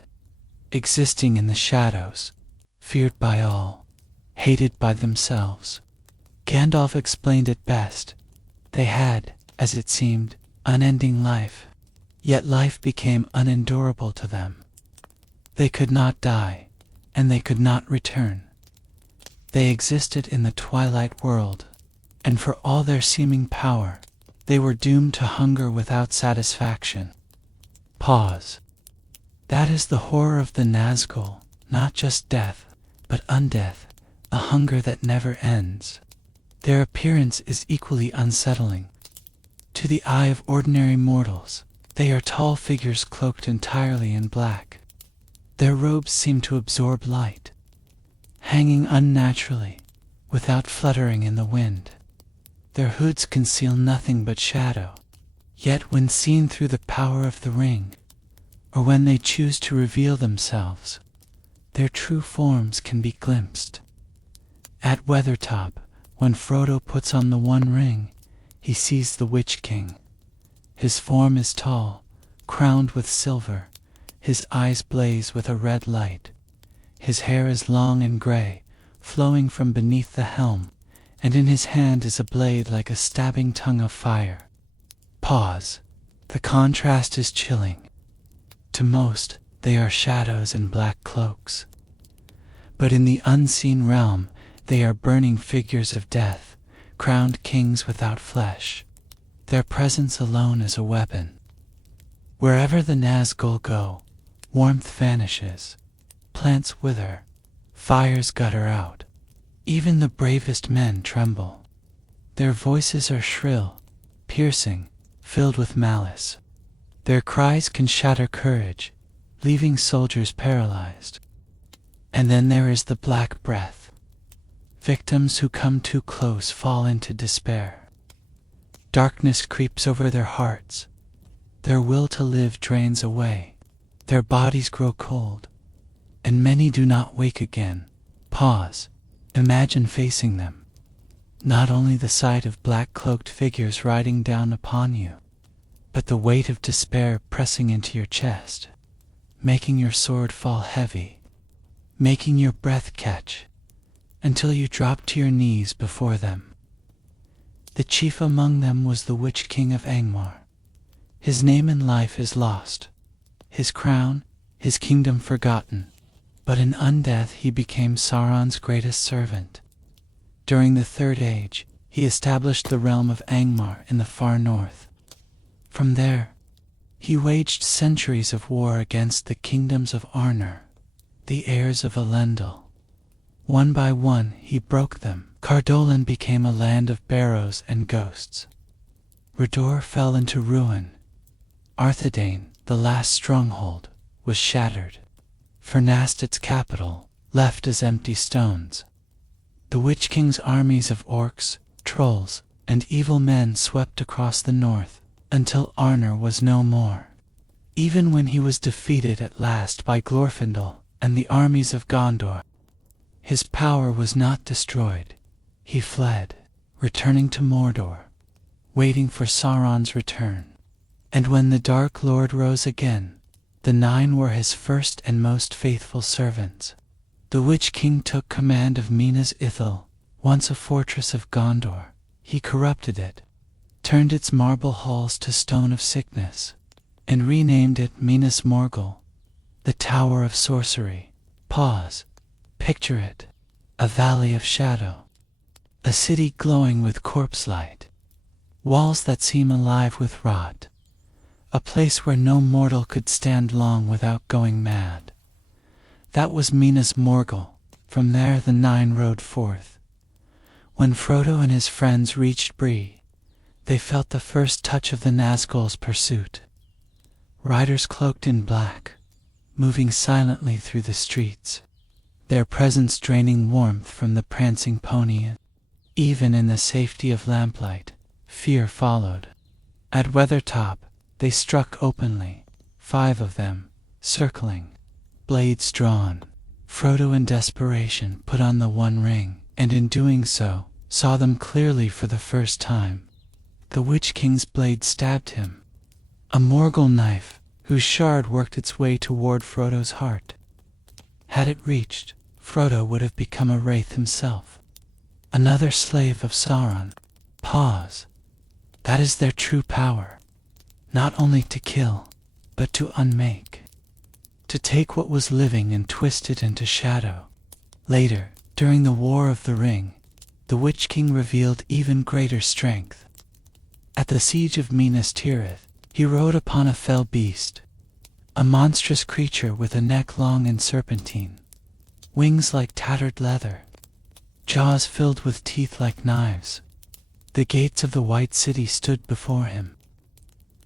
existing in the shadows, feared by all, hated by themselves. Gandalf explained it best. They had, as it seemed, unending life, yet life became unendurable to them. They could not die, and they could not return. They existed in the twilight world, and for all their seeming power, they were doomed to hunger without satisfaction. Pause. That is the horror of the Nazgul, not just death, but undeath, a hunger that never ends. Their appearance is equally unsettling. To the eye of ordinary mortals, they are tall figures cloaked entirely in black. Their robes seem to absorb light, hanging unnaturally, without fluttering in the wind. Their hoods conceal nothing but shadow, yet when seen through the power of the ring, or when they choose to reveal themselves, their true forms can be glimpsed. At Weathertop, when Frodo puts on the One Ring, he sees the Witch King. His form is tall, crowned with silver, his eyes blaze with a red light. His hair is long and gray, flowing from beneath the helm, and in his hand is a blade like a stabbing tongue of fire. Pause. The contrast is chilling. To most, they are shadows in black cloaks. But in the unseen realm, they are burning figures of death, crowned kings without flesh. Their presence alone is a weapon. Wherever the Nazgul go, warmth vanishes, plants wither, fires gutter out. Even the bravest men tremble. Their voices are shrill, piercing, filled with malice. Their cries can shatter courage, leaving soldiers paralyzed. And then there is the Black Breath. Victims who come too close fall into despair. Darkness creeps over their hearts. Their will to live drains away. Their bodies grow cold, and many do not wake again. Pause. Imagine facing them. Not only the sight of black-cloaked figures riding down upon you, but the weight of despair pressing into your chest, making your sword fall heavy, making your breath catch, until you drop to your knees before them. The chief among them was the Witch King of Angmar. His name in life is lost, his crown, his kingdom forgotten, but in undeath he became Sauron's greatest servant. During the Third Age, he established the realm of Angmar in the far north. From there, he waged centuries of war against the kingdoms of Arnor, the heirs of Elendil. One by one, he broke them. Cardolan became a land of barrows and ghosts. R'dor fell into ruin. Arthedain, the last stronghold, was shattered. Fernast, its capital, left as empty stones. The Witch King's armies of orcs, trolls, and evil men swept across the north, until Arnor was no more. Even when he was defeated at last by Glorfindel and the armies of Gondor, his power was not destroyed. He fled, returning to Mordor, waiting for Sauron's return. And when the Dark Lord rose again, the Nine were his first and most faithful servants. The Witch King took command of Minas Ithil, once a fortress of Gondor. He corrupted it, turned its marble halls to stone of sickness, and renamed it Minas Morgul, the Tower of Sorcery. Pause. Picture it. A valley of shadow. A city glowing with corpse light. Walls that seem alive with rot. A place where no mortal could stand long without going mad. That was Minas Morgul. From there the Nine rode forth. When Frodo and his friends reached Bree, they felt the first touch of the Nazgul's pursuit. Riders cloaked in black, moving silently through the streets, their presence draining warmth from the prancing pony. Even in the safety of lamplight, fear followed. At Weathertop, they struck openly, 5 of them, circling, blades drawn. Frodo in desperation put on the One Ring, and in doing so, saw them clearly for the first time. The Witch King's blade stabbed him. A Morgul knife, whose shard worked its way toward Frodo's heart. Had it reached, Frodo would have become a wraith himself, another slave of Sauron. Pause. That is their true power, not only to kill, but to unmake, to take what was living and twist it into shadow. Later, during the War of the Ring, the Witch King revealed even greater strength. At the siege of Minas Tirith, he rode upon a fell beast, a monstrous creature with a neck long and serpentine, wings like tattered leather, jaws filled with teeth like knives. The gates of the White City stood before him,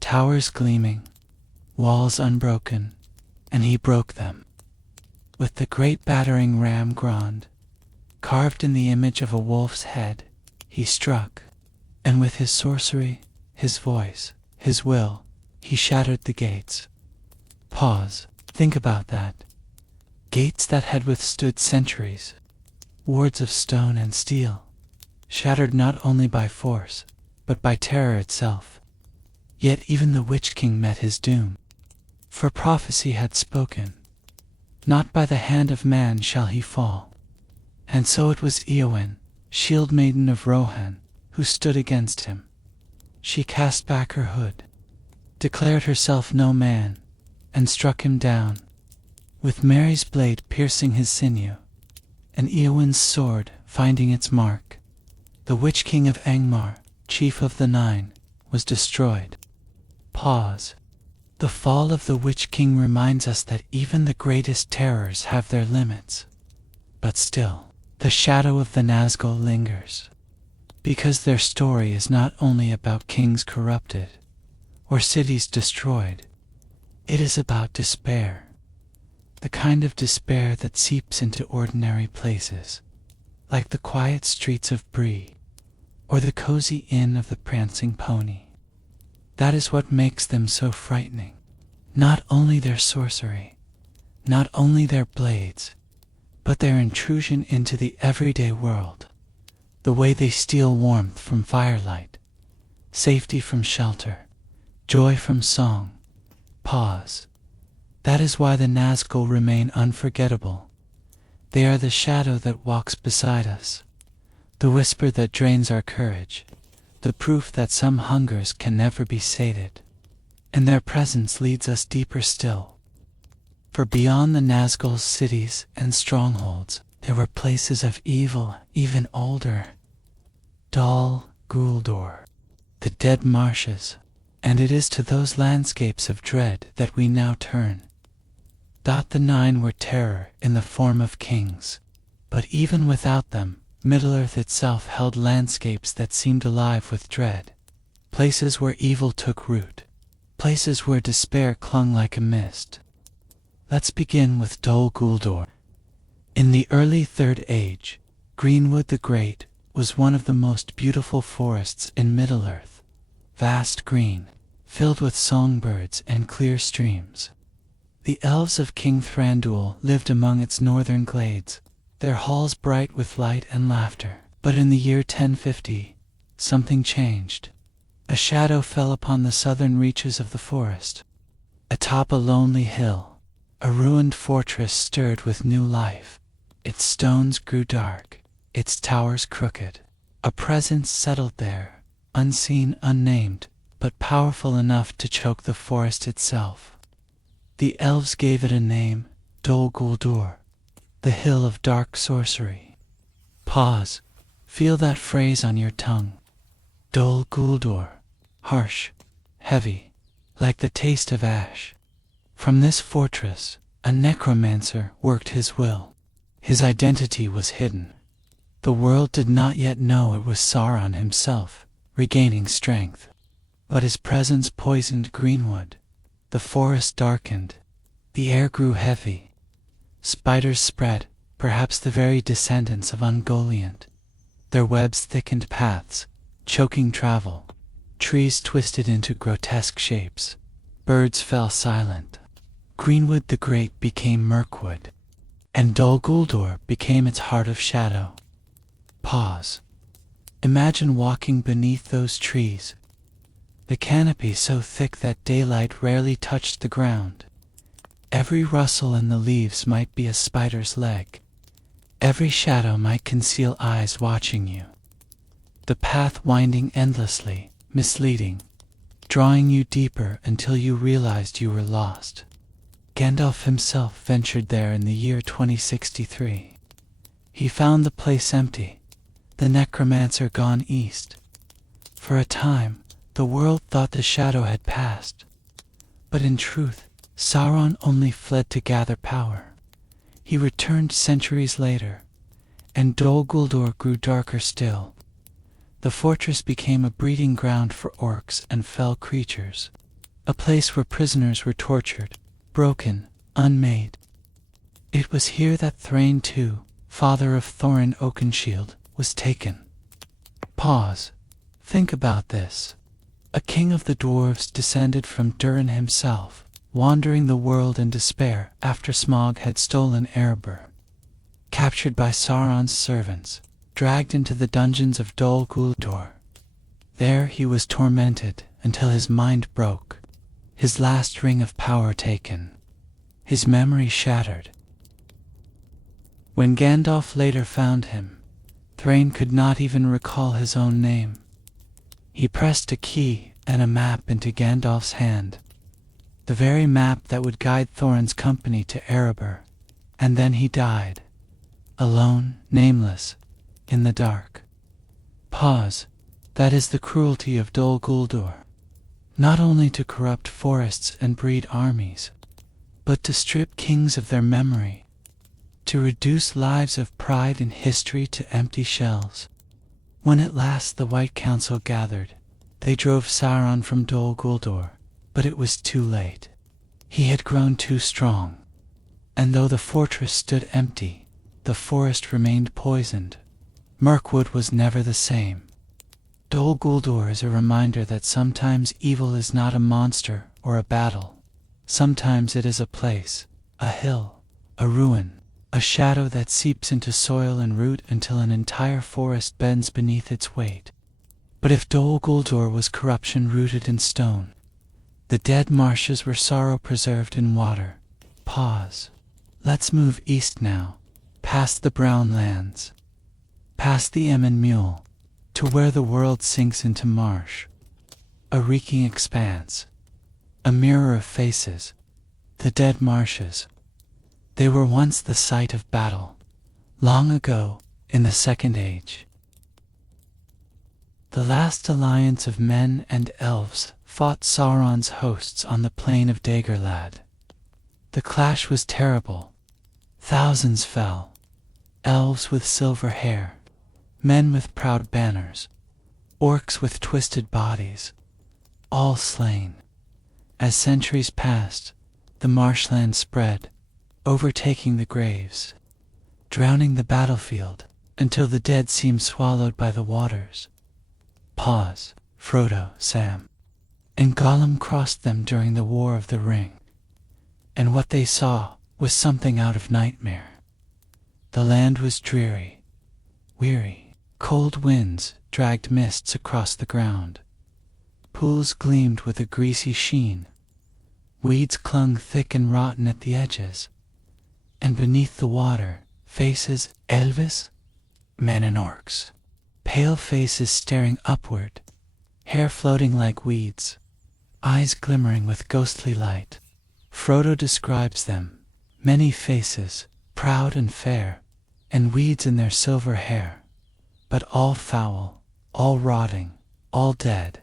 towers gleaming, walls unbroken, and he broke them. With the great battering ram Grond, carved in the image of a wolf's head, he struck, and with his sorcery, his voice, his will, he shattered the gates. Pause. Think about that. Gates that had withstood centuries, wards of stone and steel, shattered not only by force, but by terror itself. Yet even the Witch King met his doom. For prophecy had spoken, not by the hand of man shall he fall. And so it was Eowyn, shield maiden of Rohan, who stood against him. She cast back her hood, declared herself no man, and struck him down, with Merry's blade piercing his sinew, and Eowyn's sword finding its mark. The Witch King of Angmar, chief of the Nine, was destroyed. Pause. The fall of the Witch King reminds us that even the greatest terrors have their limits. But still, the shadow of the Nazgul lingers, because their story is not only about kings corrupted or cities destroyed. It is about despair, the kind of despair that seeps into ordinary places, like the quiet streets of Bree or the cozy inn of the Prancing Pony. That is what makes them so frightening. Not only their sorcery, not only their blades, but their intrusion into the everyday world, the way they steal warmth from firelight, safety from shelter, joy from song. Pause. That is why the Nazgul remain unforgettable. They are the shadow that walks beside us, the whisper that drains our courage, the proof that some hungers can never be sated, and their presence leads us deeper still. For beyond the Nazgul's cities and strongholds, there were places of evil even older. Dol Guldur, the dead marshes, and it is to those landscapes of dread that we now turn. The Nine were terror in the form of kings, but even without them, Middle-earth itself held landscapes that seemed alive with dread, places where evil took root, places where despair clung like a mist. Let's begin with Dol Guldur. In the early Third Age, Greenwood the Great was one of the most beautiful forests in Middle-earth, vast green, filled with songbirds and clear streams. The elves of King Thranduil lived among its northern glades, their halls bright with light and laughter. But in the year 1050, something changed. A shadow fell upon the southern reaches of the forest. Atop a lonely hill, a ruined fortress stirred with new life. Its stones grew dark, its towers crooked. A presence settled there, unseen, unnamed, but powerful enough to choke the forest itself. The elves gave it a name, Dol Guldur, the Hill of Dark Sorcery. Pause. Feel that phrase on your tongue. Dol Guldur. Harsh, heavy, like the taste of ash. From this fortress, a necromancer worked his will. His identity was hidden. The world did not yet know it was Sauron himself, regaining strength. But his presence poisoned Greenwood. The forest darkened. The air grew heavy. Spiders spread, perhaps the very descendants of Ungoliant. Their webs thickened paths, choking travel. Trees twisted into grotesque shapes. Birds fell silent. Greenwood the Great became Mirkwood, and Dol Guldur became its heart of shadow. Pause. Imagine walking beneath those trees. the canopy so thick that daylight rarely touched the ground. Every rustle in the leaves might be a spider's leg. Every shadow might conceal eyes watching you. The path winding endlessly, misleading, drawing you deeper until you realized you were lost. Gandalf himself ventured there in the year 2063. He found the place empty, the necromancer gone east. For a time, the world thought the shadow had passed. But in truth, Sauron only fled to gather power. He returned centuries later, and Dol Guldur grew darker still. The fortress became a breeding ground for orcs and fell creatures, a place where prisoners were tortured, broken, unmade. It was here that Thrain II, father of Thorin Oakenshield, was taken. Pause. Think about this. A king of the dwarves descended from Durin himself, wandering the world in despair after Smaug had stolen Erebor. Captured by Sauron's servants, dragged into the dungeons of Dol Guldur. There he was tormented until his mind broke, his last ring of power taken, his memory shattered. When Gandalf later found him, Thrain could not even recall his own name. He pressed a key and a map into Gandalf's hand, the very map that would guide Thorin's company to Erebor, and then he died, alone, nameless, in the dark. Pause. That is the cruelty of Dol Guldur. Not only to corrupt forests and breed armies, but to strip kings of their memory, to reduce lives of pride and history to empty shells. When at last the White Council gathered, they drove Sauron from Dol Guldur, but it was too late. He had grown too strong, and though the fortress stood empty, the forest remained poisoned. Mirkwood was never the same. Dol Guldur is a reminder that sometimes evil is not a monster or a battle. Sometimes it is a place, a hill, a ruin, a shadow that seeps into soil and root until an entire forest bends beneath its weight. But if Dol Guldur was corruption rooted in stone, the dead marshes were sorrow preserved in water. Pause. Let's move east now, past the Brown Lands, past the Emyn Muil, to where the world sinks into marsh, a reeking expanse, a mirror of faces, the dead marshes. They were once the site of battle, long ago, in the Second Age. The last alliance of men and elves fought Sauron's hosts on the plain of Dagorlad. The clash was terrible. Thousands fell, elves with silver hair, men with proud banners, orcs with twisted bodies, all slain. As centuries passed, the marshland spread, overtaking the graves, drowning the battlefield, until the dead seemed swallowed by the waters. Pause. Frodo, Sam, and Gollum crossed them during the War of the Ring, and what they saw was something out of nightmare. The land was dreary, weary. Cold winds dragged mists across the ground. Pools gleamed with a greasy sheen. Weeds clung thick and rotten at the edges. And beneath the water, faces, elves, men and orcs. Pale faces staring upward, hair floating like weeds, eyes glimmering with ghostly light. Frodo describes them, many faces, proud and fair, and weeds in their silver hair. But all foul, all rotting, all dead.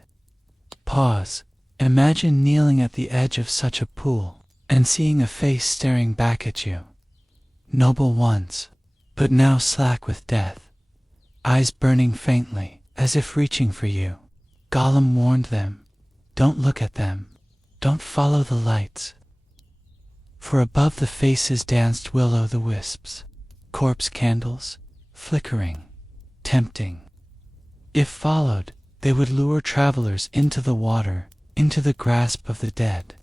Pause. Imagine kneeling at the edge of such a pool, and seeing a face staring back at you. Noble once, but now slack with death. Eyes burning faintly, as if reaching for you. Gollum warned them, don't look at them, don't follow the lights. For above the faces danced will-o'-the-wisps, corpse candles, flickering, tempting. If followed, they would lure travelers into the water, into the grasp of the dead.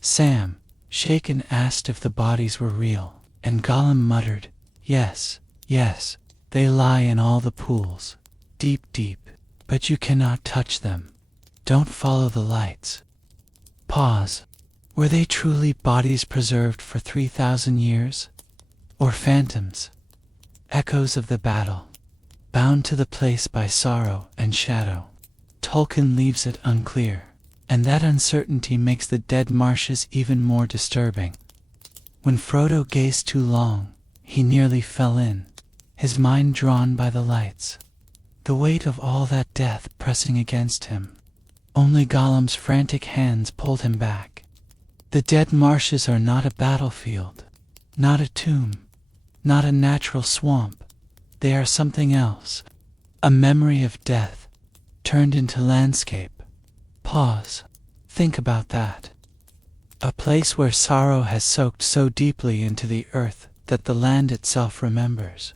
Sam, shaken, asked if the bodies were real, and Gollum muttered, yes, yes, they lie in all the pools, deep, deep, but you cannot touch them. Don't follow the lights. Pause. Were they truly bodies preserved for 3,000 years? Or phantoms? Echoes of the battle, bound to the place by sorrow and shadow. Tolkien leaves it unclear, and that uncertainty makes the dead marshes even more disturbing. When Frodo gazed too long, he nearly fell in, his mind drawn by the lights. The weight of all that death pressing against him. Only Gollum's frantic hands pulled him back. The dead marshes are not a battlefield, not a tomb, not a natural swamp. They are something else, a memory of death, turned into landscape. Pause. Think about that. A place where sorrow has soaked so deeply into the earth that the land itself remembers,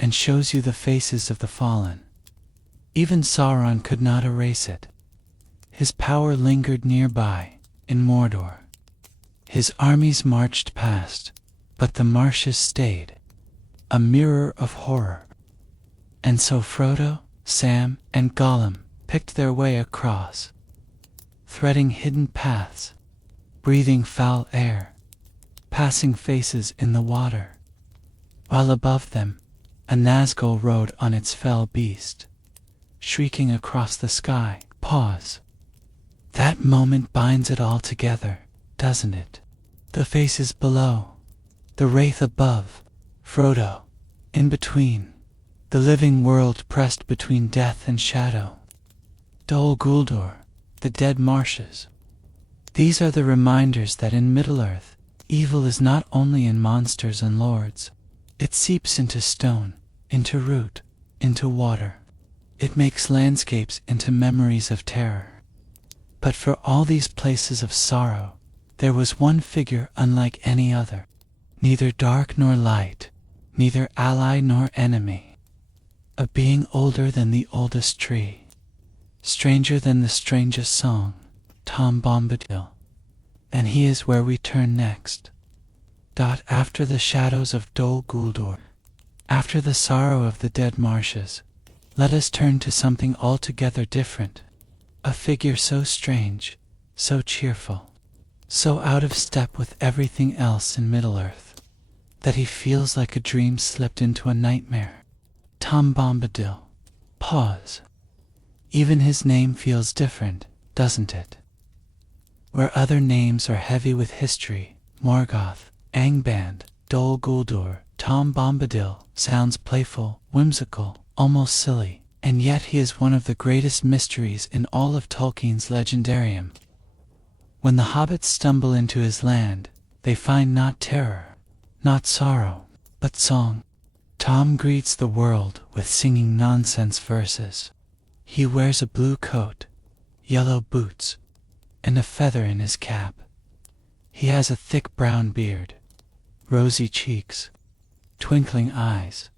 and shows you the faces of the fallen. Even Sauron could not erase it. His power lingered nearby, in Mordor. His armies marched past, but the marshes stayed, a mirror of horror. And so Frodo, Sam, and Gollum picked their way across, threading hidden paths, breathing foul air, passing faces in the water, while above them a Nazgul rode on its fell beast, shrieking across the sky. Pause. That moment binds it all together, doesn't it? The faces below, the wraith above, Frodo in between, the living world pressed between death and shadow. Dol Guldur, the dead marshes. These are the reminders that in Middle-earth, evil is not only in monsters and lords. It seeps into stone, into root, into water. It makes landscapes into memories of terror. But for all these places of sorrow, there was one figure unlike any other, neither dark nor light, neither ally nor enemy. A being older than the oldest tree, stranger than the strangest song, Tom Bombadil. And he is where we turn next. After the shadows of Dol Guldur, after the sorrow of the dead marshes, let us turn to something altogether different. A figure so strange, so cheerful, so out of step with everything else in Middle-earth, that he feels like a dream slipped into a nightmare. Tom Bombadil. Pause. Even his name feels different, doesn't it? Where other names are heavy with history, Morgoth, Angband, Dol Guldur, Tom Bombadil sounds playful, whimsical, almost silly. And yet he is one of the greatest mysteries in all of Tolkien's legendarium. When the hobbits stumble into his land, they find not terror, not sorrow, but song. Tom greets the world with singing nonsense verses. He wears a blue coat, yellow boots, and a feather in his cap. He has a thick brown beard, rosy cheeks, twinkling eyes.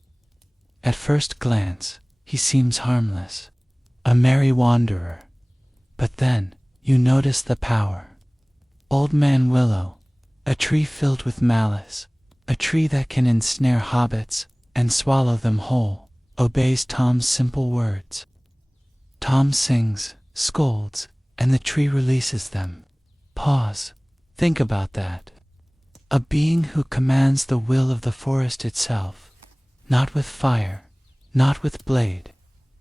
At first glance, he seems harmless, a merry wanderer. But then, you notice the power. Old Man Willow, a tree filled with malice, a tree that can ensnare hobbits and swallow them whole, obeys Tom's simple words. Tom sings, scolds, and the tree releases them. Pause. Think about that. A being who commands the will of the forest itself, not with fire, not with blade,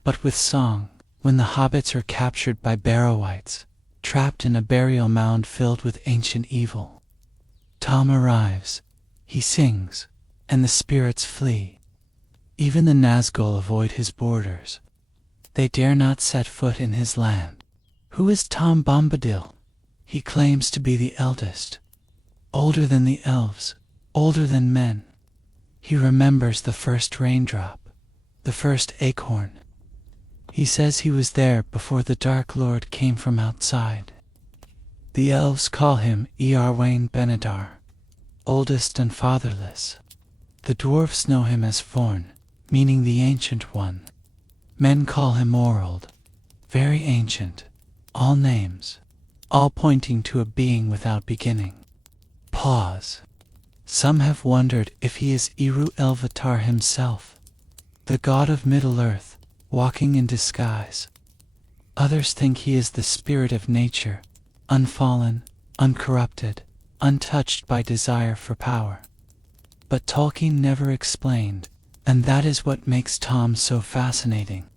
but with song. When the hobbits are captured by Barrow-wights, trapped in a burial mound filled with ancient evil, Tom arrives, he sings, and the spirits flee. Even the Nazgul avoid his borders. They dare not set foot in his land. Who is Tom Bombadil? He claims to be the eldest, older than the elves, older than men. He remembers the first raindrop, the first acorn. He says he was there before the Dark Lord came from outside. The elves call him Earwain Benedar, oldest and fatherless. The dwarfs know him as Forn, meaning the Ancient One. Men call him Orald, very ancient. All names, all pointing to a being without beginning. Pause. Some have wondered if he is Eru-Elvatar himself, the god of Middle-earth, walking in disguise. Others think he is the spirit of nature, unfallen, uncorrupted, untouched by desire for power. But Tolkien never explained, and that is what makes Tom so fascinating.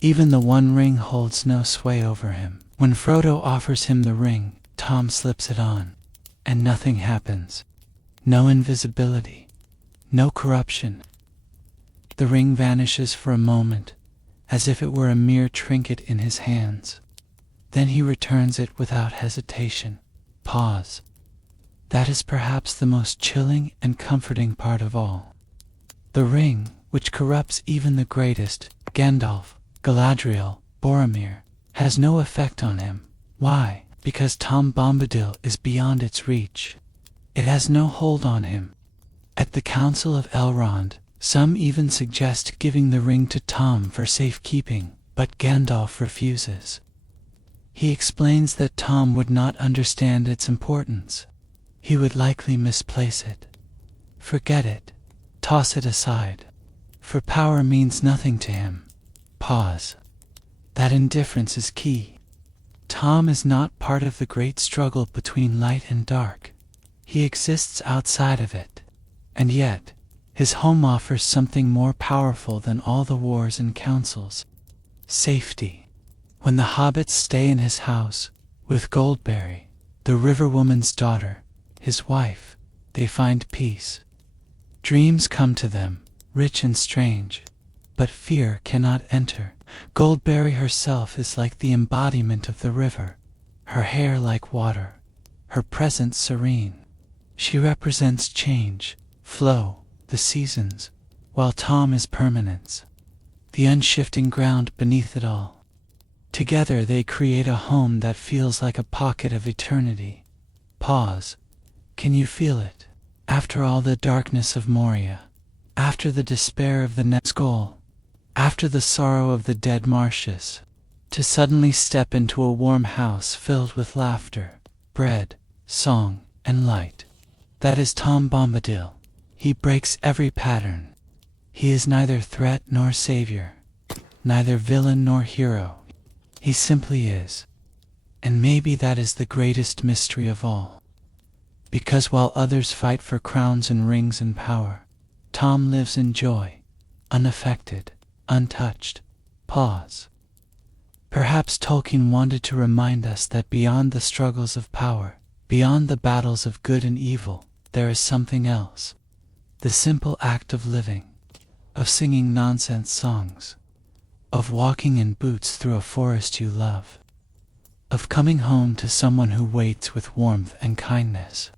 Even the One Ring holds no sway over him. When Frodo offers him the ring, Tom slips it on, and nothing happens. No invisibility, no corruption. The ring vanishes for a moment, as if it were a mere trinket in his hands. Then he returns it without hesitation. Pause. That is perhaps the most chilling and comforting part of all. The ring, which corrupts even the greatest, Gandalf, Galadriel, Boromir, has no effect on him. Why? Because Tom Bombadil is beyond its reach. It has no hold on him. At the Council of Elrond, some even suggest giving the ring to Tom for safekeeping, but Gandalf refuses. He explains that Tom would not understand its importance. He would likely misplace it. Forget it. Toss it aside. For power means nothing to him. Pause. That indifference is key. Tom is not part of the great struggle between light and dark. He exists outside of it. And yet, his home offers something more powerful than all the wars and councils. Safety. When the hobbits stay in his house, with Goldberry, the river woman's daughter, his wife, they find peace. Dreams come to them, rich and strange, but fear cannot enter. Goldberry herself is like the embodiment of the river, her hair like water, her presence serene. She represents change, flow, the seasons, while Tom is permanence, the unshifting ground beneath it all. Together they create a home that feels like a pocket of eternity. Pause. Can you feel it? After all the darkness of Moria, after the despair of the Nazgul, after the sorrow of the dead marshes, to suddenly step into a warm house filled with laughter, bread, song, and light. That is Tom Bombadil. He breaks every pattern. He is neither threat nor savior, neither villain nor hero. He simply is. And maybe that is the greatest mystery of all. Because while others fight for crowns and rings and power, Tom lives in joy, unaffected, untouched. Pause. Perhaps Tolkien wanted to remind us that beyond the struggles of power, beyond the battles of good and evil, there is something else. The simple act of living, of singing nonsense songs, of walking in boots through a forest you love, of coming home to someone who waits with warmth and kindness.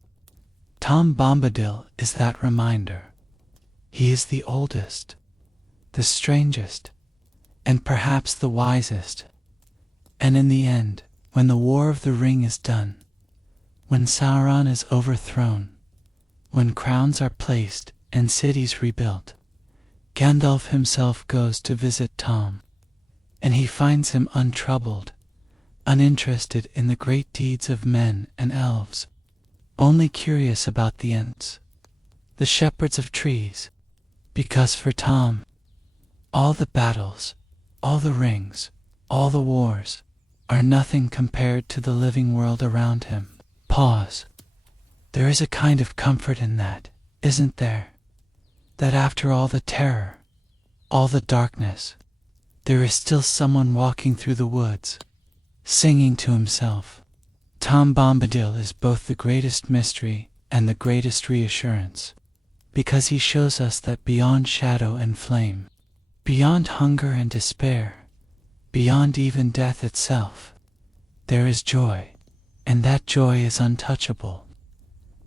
Tom Bombadil is that reminder. He is the oldest, the strangest, and perhaps the wisest. And in the end, when the War of the Ring is done, when Sauron is overthrown, when crowns are placed and cities rebuilt, Gandalf himself goes to visit Tom, and he finds him untroubled, uninterested in the great deeds of men and elves, only curious about the Ents, the shepherds of trees, because for Tom, all the battles, all the rings, all the wars, are nothing compared to the living world around him. Pause. There is a kind of comfort in that, isn't there? That after all the terror, all the darkness, there is still someone walking through the woods, singing to himself. Tom Bombadil is both the greatest mystery and the greatest reassurance, because he shows us that beyond shadow and flame, beyond hunger and despair, beyond even death itself, there is joy, and that joy is untouchable.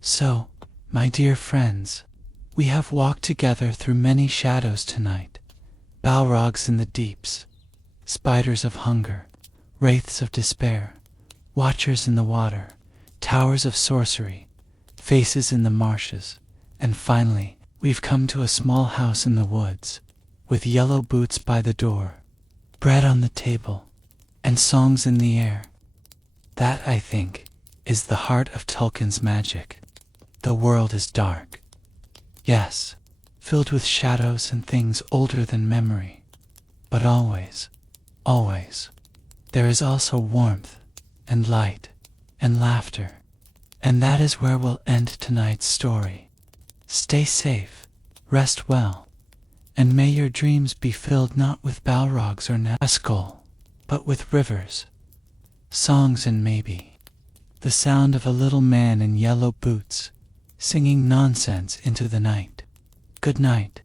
So, my dear friends, we have walked together through many shadows tonight, Balrogs in the deeps, spiders of hunger, wraiths of despair, watchers in the water, towers of sorcery, faces in the marshes, and finally, we've come to a small house in the woods, with yellow boots by the door, bread on the table, and songs in the air. That, I think, is the heart of Tolkien's magic. The world is dark. Yes, filled with shadows and things older than memory. But always, always, there is also warmth and light and laughter. And that is where we'll end tonight's story. Stay safe, rest well, and may your dreams be filled not with balrogs or Nazgul, but with rivers, songs, and maybe the sound of a little man in yellow boots singing nonsense into the night. Good night.